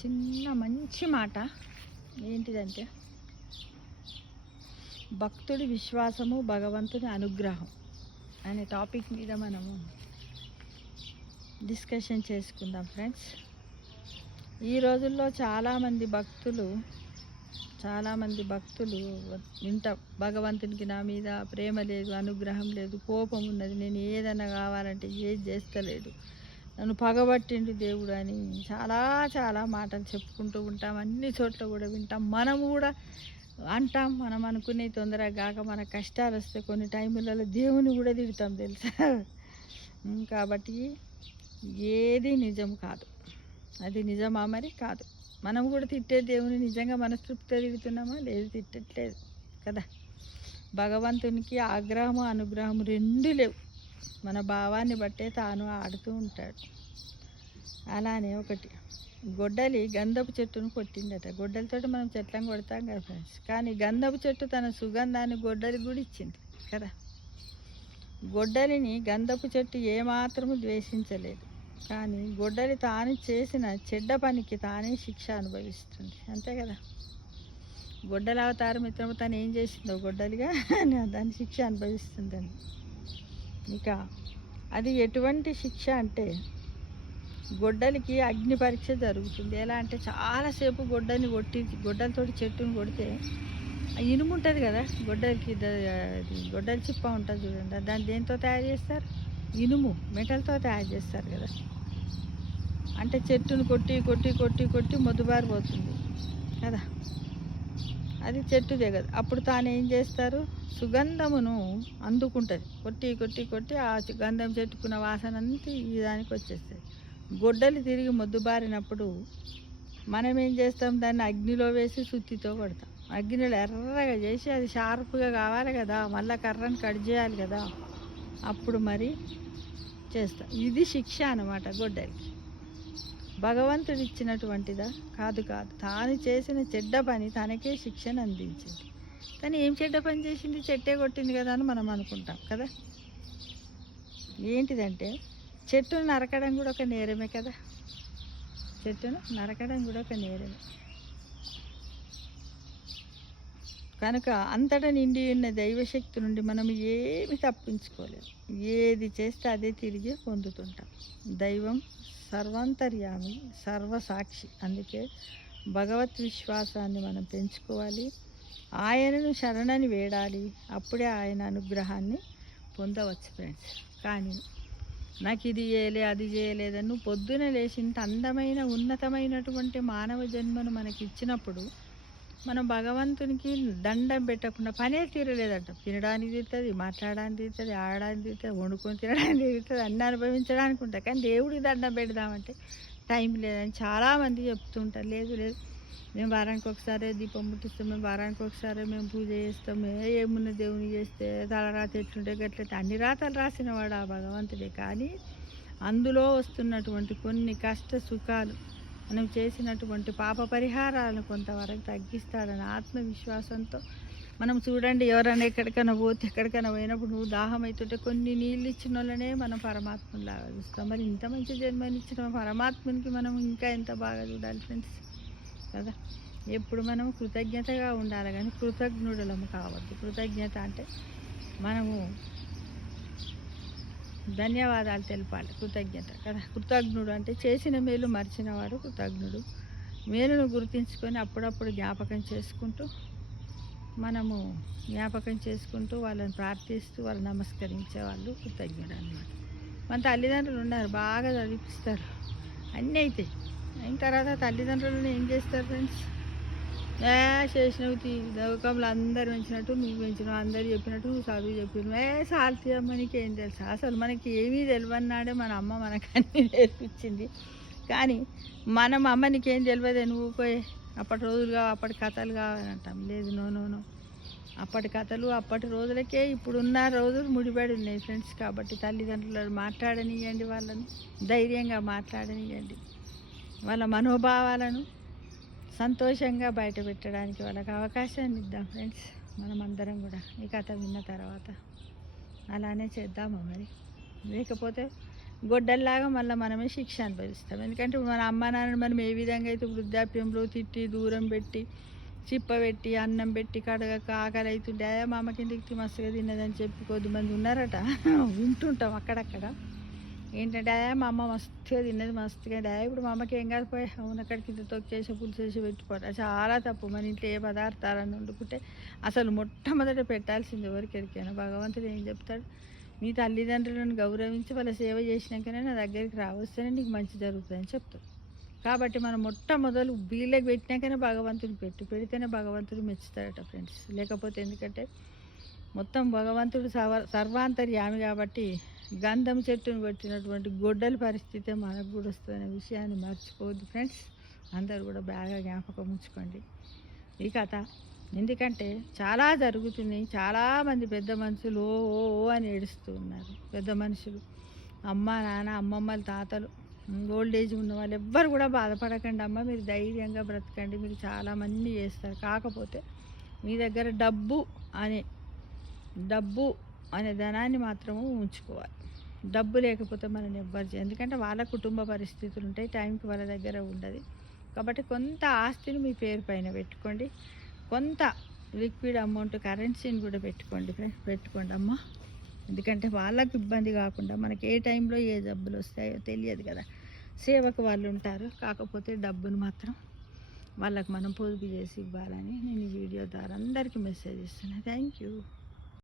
చిన్న మంచి మాట ఏంటిదంటే, భక్తుడి విశ్వాసము భగవంతుని అనుగ్రహం అనే టాపిక్ మీద మనము డిస్కషన్ చేసుకుందాం ఫ్రెండ్స్. ఈ రోజుల్లో చాలామంది భక్తులు ఇంత భగవంతునికి నా మీద ప్రేమ లేదు, అనుగ్రహం లేదు, కోపం ఉన్నది, నేను ఏదైనా కావాలంటే ఏది చేస్తలేడు, నన్ను పగబట్టిండు దేవుడు అని చాలా మాటలు చెప్పుకుంటూ ఉంటాం. అన్ని చోట్ల కూడా వింటాం, మనము కూడా అంటాం. మనం అనుకునే తొందరగా కాక మన కష్టాలు వస్తే కొన్ని టైములలో దేవుని కూడా తిడతాం తెలుసా. కాబట్టి ఏది నిజం కాదు. అది నిజమా మరి? కాదు. మనం కూడా తిట్టే దేవుని నిజంగా మనస్తృప్తితో తిడుతున్నామా? లేదు, తిట్టట్లేదు కదా. భగవంతునికి ఆగ్రహము అనుగ్రహము రెండు లేవు. మన భావాన్ని బట్టే తాను ఆడుతూ ఉంటాడు. అలానే ఒకటి, గొడ్డలి గంధపు చెట్టును కొట్టిందట. గొడ్డలితో మనం చెట్లను కొడతాం కదా ఫ్రెండ్స్, కానీ గంధపు చెట్టు తన సుగంధాన్ని గొడ్డలి కూడా ఇచ్చింది కదా. గొడ్డలిని గంధపు చెట్టు ఏమాత్రము ద్వేషించలేదు, కానీ గొడ్డలి తాను చేసిన చెడ్డ పనికి తానే శిక్ష అనుభవిస్తుంది, అంతే కదా. గొడ్డలి అవతార మిత్రము తను ఏం చేసిందో గొడ్డలిగా దాని శిక్ష అనుభవిస్తుందని. ఇక అది ఎటువంటి శిక్ష అంటే, గొడ్డలికి అగ్ని పరీక్ష జరుగుతుంది. ఎలా అంటే, చాలాసేపు గొడ్డలితో చెట్టును కొడితే ఇనుము ఉంటుంది కదా గొడ్డలికి, గొడ్డలి చిప్ప ఉంటుంది చూడండి, దాన్ని దేంతో తయారు చేస్తారు? ఇనుము, మెటల్తో తయారు చేస్తారు కదా. అంటే చెట్టును కొట్టి మొద్దుబారిపోతుంది కదా, అది చెట్టు దిగదు. అప్పుడు తాను ఏం చేస్తారు? సుగంధమును అందుకుంటుంది. కొట్టి ఆ గంధం చెట్టుకున్న వాసన అంతా ఈ దానికి వచ్చేస్తుంది. గొడ్డలి తిరిగి మొద్దుబారినప్పుడు మనం ఏం చేస్తాం? దాన్ని అగ్నిలో వేసి సుత్తితో కొడతాం. అగ్నిలో ఎర్రగా చేసి అది షార్ప్గా కావాలి కదా, మళ్ళీ కర్రను కట్ చేయాలి కదా, అప్పుడు మరి చేస్తాం. ఇది శిక్ష అన్నమాట గొడ్డలికి. భగవంతుడు ఇచ్చినటువంటిదా? కాదు. తాను చేసిన చెడ్డ పని తనకే శిక్షను అందించింది. కానీ ఏం చెడ్డ పని చేసింది? చెట్టే కొట్టింది కదా అని మనం అనుకుంటాం కదా. ఏంటిదంటే, చెట్టును నరకడం కూడా ఒక నేరమే కదా. చెట్టును నరకడం కూడా ఒక నేరమే. కనుక అంతటా నిండి ఉన్న దైవశక్తి నుండి మనం ఏమి తప్పించుకోలేము. ఏది చేస్తే అదే తిరిగి పొందుతుంటాం. దైవం సర్వాంతర్యామి, సర్వసాక్షి. అందుకే భగవత్ విశ్వాసాన్ని మనం పెంచుకోవాలి, ఆయనను శరణని వేడాలి. అప్పుడే ఆయన అనుగ్రహాన్ని పొందవచ్చు ఫ్రెండ్స్. కానీ నాకు ఇది చేయలే, అది చేయలేదని నువ్వు పొద్దున లేచి ఇంత అందమైన ఉన్నతమైనటువంటి మానవ జన్మను మనకి ఇచ్చినప్పుడు మనం భగవంతునికి దండం పెట్టకుండా పనే తీరలేదంట. తినడానికి తీరుతుంది, మాట్లాడడానికి తీరుతుంది, ఆడడానికి తీరుతుంది, వండుకొని తినడానికి తీరుతుంది, అన్నీ అనుభవించడానికి ఉంటుంది. కానీ దేవుడికి దండం పెడదామంటే టైం లేదని చాలామంది చెప్తుంటారు. లేదు మేము వారానికి ఒకసారి దీపం ముట్టిస్తాం, మేము వారానికి ఒకసారి మేము పూజ చేస్తాం, ఏమున్న దేవుని చేస్తే తలరాత ఎట్లుంటే గట్లయితే అన్ని రాతలు రాసినవాడు ఆ భగవంతుడే. కానీ అందులో వస్తున్నటువంటి కొన్ని కష్ట సుఖాలు, మనం చేసినటువంటి పాప పరిహారాలను కొంతవరకు తగ్గిస్తాడని ఆత్మవిశ్వాసంతో మనం చూడండి. ఎవరైనా ఎక్కడికైనా పోయినప్పుడు నువ్వు దాహం అవుతుంటే కొన్ని నీళ్ళు ఇచ్చిన వాళ్ళనే మనం పరమాత్మలాగా చూస్తాం. మరి ఇంత మంచి జన్మనిచ్చిన పరమాత్మనికి మనం ఇంకా ఎంత బాగా చూడాలి ఫ్రెండ్స్ కదా. ఎప్పుడు మనం కృతజ్ఞతగా ఉండాలి, కానీ కృతజ్ఞుడలము కావద్దు. కృతజ్ఞత అంటే మనము ధన్యవాదాలు తెలపాలి, కృతజ్ఞత కదా. కృతజ్ఞుడు అంటే చేసిన మేలు మర్చినవాడు కృతజ్ఞుడు. మేలును గుర్తించుకొని అప్పుడప్పుడు జ్ఞాపకం చేసుకుంటూ వాళ్ళని ప్రార్థిస్తూ వాళ్ళు నమస్కరించే వాళ్ళు కృతజ్ఞుడు అన్నమాట. మన తల్లిదండ్రులు ఉన్నారు, బాగా చదివిస్తారు, అన్నీ అవుతాయి. అయిన తర్వాత తల్లిదండ్రులను ఏం చేస్తారు ఫ్రెండ్స్? చేసినవి దవకంలో అందరు పెంచినట్టు నువ్వు పెంచినావు, అందరు చెప్పినట్టు నువ్వు చదువు చెప్పినావు, సాల్తీ అమ్మ నీకేం తెలుసు? అసలు మనకి ఏమీ తెలియన్నాడే మన అమ్మ మనకు అన్నీ నేర్పించింది. కానీ మనం అమ్మ నీకేం తెలియదే, నువ్వు పోయి అప్పటి రోజులుగా అప్పటి కథలు కావాలని అంటాం. లేదు, నో, అప్పటి కథలు అప్పటి రోజులకే ఇప్పుడున్న రోజులు ముడిపడి ఉన్నాయి ఫ్రెండ్స్. కాబట్టి తల్లిదండ్రులను మాట్లాడనియండి, వాళ్ళని ధైర్యంగా మాట్లాడనియండి, వాళ్ళ మనోభావాలను సంతోషంగా బయట పెట్టడానికి వాళ్ళకి అవకాశాన్ని ఇద్దాం ఫ్రెండ్స్. మనం అందరం కూడా ఈ కథ విన్న తర్వాత అలానే చేద్దామా మరి? లేకపోతే గొడ్డల్లాగా మళ్ళీ మనమే శిక్ష అనుభవిస్తాం. ఎందుకంటే ఇప్పుడు మన అమ్మ నాన్నని మనం ఏ విధంగా అయితే వృద్ధాప్యంలో తిట్టి దూరం పెట్టి చిప్పబెట్టి అన్నం పెట్టి కడగక ఆకలి అవుతుంటే మా అమ్మకి ఇంటికి మస్తుగా తిన్నదని చెప్పి కొద్దిమంది ఉన్నారట వింటుంటాం అక్కడక్కడ. ఏంటంటే మా అమ్మ మస్తుగా తిన్నది మస్తుగా ఇప్పుడు మా అమ్మకి ఏం కాకపోయి అవును అక్కడికి ఇంత తొక్కేసి పులుసేసి పెట్టుకోవడం చాలా తప్పు. మన ఇంట్లో ఏ పదార్థాలను వండుకుంటే అసలు మొట్టమొదట పెట్టాల్సింది ఎవరికెరికైనా భగవంతుడు ఏం చెప్తాడు, మీ తల్లిదండ్రులను గౌరవించి వాళ్ళ సేవ చేసినాకనే నా దగ్గరికి రావస్తేనే నీకు మంచి జరుగుతుందని చెప్తాడు. కాబట్టి మనం మొట్టమొదలు వీళ్ళకి పెట్టినాకనే భగవంతుని పెడితేనే భగవంతుడు మెచ్చుతాడట ఫ్రెండ్స్. లేకపోతే ఎందుకంటే మొత్తం భగవంతుడు సర్వాంతర్యామి కాబట్టి గంధం చెట్టును పెట్టినటువంటి గొడ్డల పరిస్థితి మనకు కూడా వస్తుందనే విషయాన్ని మర్చిపోవద్దు ఫ్రెండ్స్. అందరూ కూడా బాగా జ్ఞాపకం ఉంచుకోండి ఈ కథ. ఎందుకంటే చాలా జరుగుతున్నాయి. చాలామంది పెద్ద మనుషులు ఓ ఓ ఓ అని ఏడుస్తూ ఉన్నారు. పెద్ద మనుషులు అమ్మ నాన్న అమ్మమ్మలు తాతలు ఓల్డ్ ఏజ్ ఉన్న వాళ్ళు ఎవ్వరు కూడా బాధపడకండి అమ్మ, మీరు ధైర్యంగా బ్రతకండి, మీరు చాలామంది చేస్తారు. కాకపోతే మీ దగ్గర డబ్బు అనే ధనాన్ని మాత్రము ఉంచుకోవాలి. డబ్బు లేకపోతే మనం ఎవ్వరు ఎందుకంటే వాళ్ళ కుటుంబ పరిస్థితులు ఉంటాయి, టైంకి వాళ్ళ దగ్గర ఉండదు. కాబట్టి కొంత ఆస్తిని మీ పేరు పైన పెట్టుకోండి, కొంత లిక్విడ్ అమౌంట్ కరెన్సీని కూడా పెట్టుకోండి అమ్మ. ఎందుకంటే వాళ్ళకు ఇబ్బంది కాకుండా మనకి ఏ టైంలో ఏ జబ్బులు వస్తాయో తెలియదు కదా. సేవకు వాళ్ళు ఉంటారు, కాకపోతే డబ్బును మాత్రం వాళ్ళకు మనం పొదుపు చేసి ఇవ్వాలని నేను ఈ వీడియో ద్వారా అందరికీ మెసేజ్ ఇస్తున్నాను. Thank you.